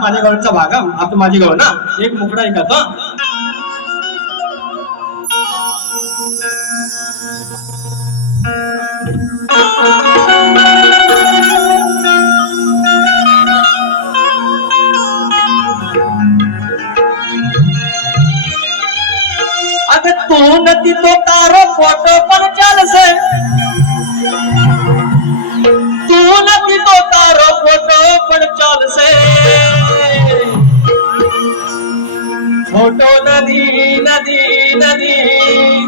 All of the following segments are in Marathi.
माझ्या गवळचा भाग हा. आता माझी गवळ ना एक मुकडा ऐकत हं. अगं तू नदी तो तारो फोटो पण चालसे नदी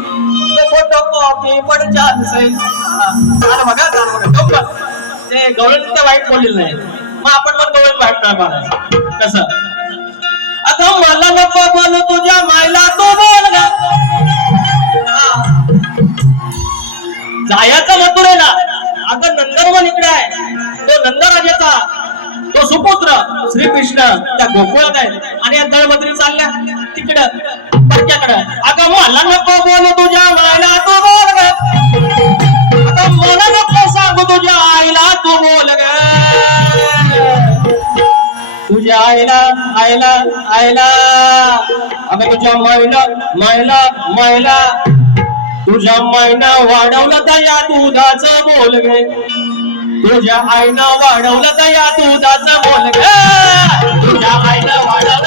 फोटो कॉपी पण चालसे झालं बघा बघा. ते गवळण ते वाईट बोललेलं नाही. मग आपण पण गवळण वाईट नाही बोलायचं कसं? अगं मला नको बोल तुझ्या मायला तो बोल जायाचा हा. आहे ना अगं नंदनवन इकडे आहे. तो नंदराजाचा तो सुपुत्र श्रीकृष्ण त्या गोकुळात आहे. आणि या दळमद्री चालल्या. तिकडं. परक्याकडं अगं मला नको बोल तुझ्या मायला तू बोल ग. अगं मला नको सांगू तुझ्या आईला तू बोल ग. तुझ्या आईला आईला आईला. अगं तुझ्या मायला मायला मायला तुझ्या मायना वाढवलं दया दुधाच बोल गे. तुझ्या आईनं वाढवलं दया दुधाच बोल ग. तुझ्या आईनं वाढवलं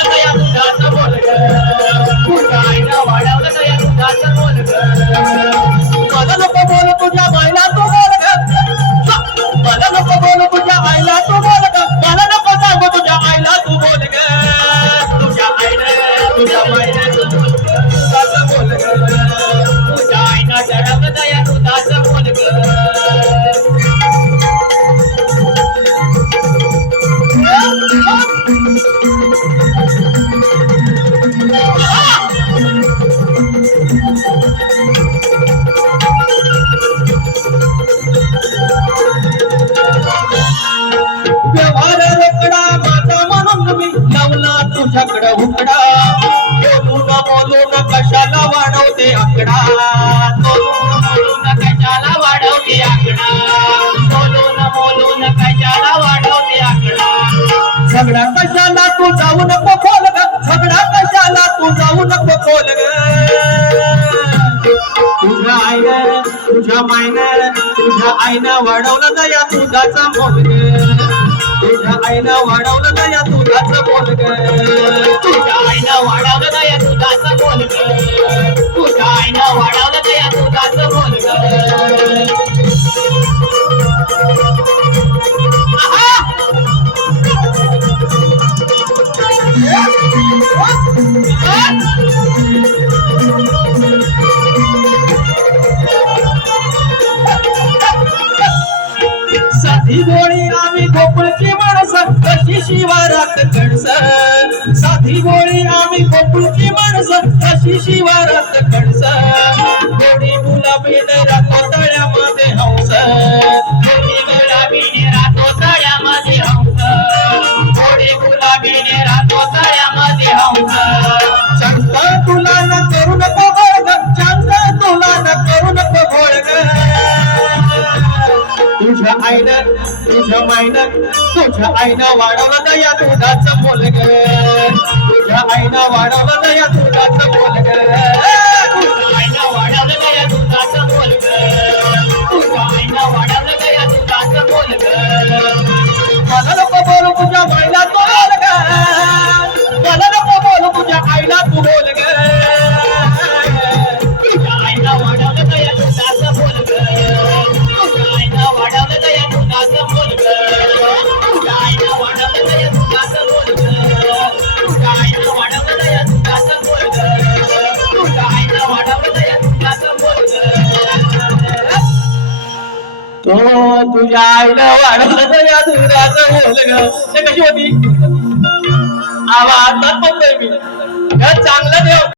तुझ्याकडं उकडा बोलून बोलून कशाला वाढवते आकडा? बोलून बोलून कशाला वाढवते आकडा? बोलून बोलून कशाला वाढवते आकडा? सगळा कशाला तू जाऊ नको खोल ग सगळा कशाला तू जाऊ नको खोल ग तुझ्या आईनं तुझ्या मायनं तुझ्या आईनं वाढवलं दया दुधाचा मोल तुझ्या आईनं वाढवलं ना या दुधाचं बोल ग तुझ्या आईनं वाढवलं ना या दुधाचं बोल ग आम्ही गोकुळची माणसं कशी शिवारात कणसं. साधी गोळी आम्ही गोकुळची माणसं कशी शिवारात कणसं. तुझ्या आईनं तुझ्या माईनं तुझ्या आईनं वाढवलं दया दुधाचं बोल ग. तुझ्या आईनं वाढवलं दया दुधाचं बोल ग. तुझ्या आईनं वाढवलं दया दुधाचं बोल ग. तुझ्या आईनं दया दुधाचं बोल ग. मला नको बोलू तुझ्या बोल ग. मला नको बोलू तुझ्या आईला तू बोल ग. तुझ्या आईला वाढवलं दया दुधाचं तुझ्या आईला वाढवलं दया बोल कशी होती? आवाज म्हणतोय मी. अगं चांगलं देव.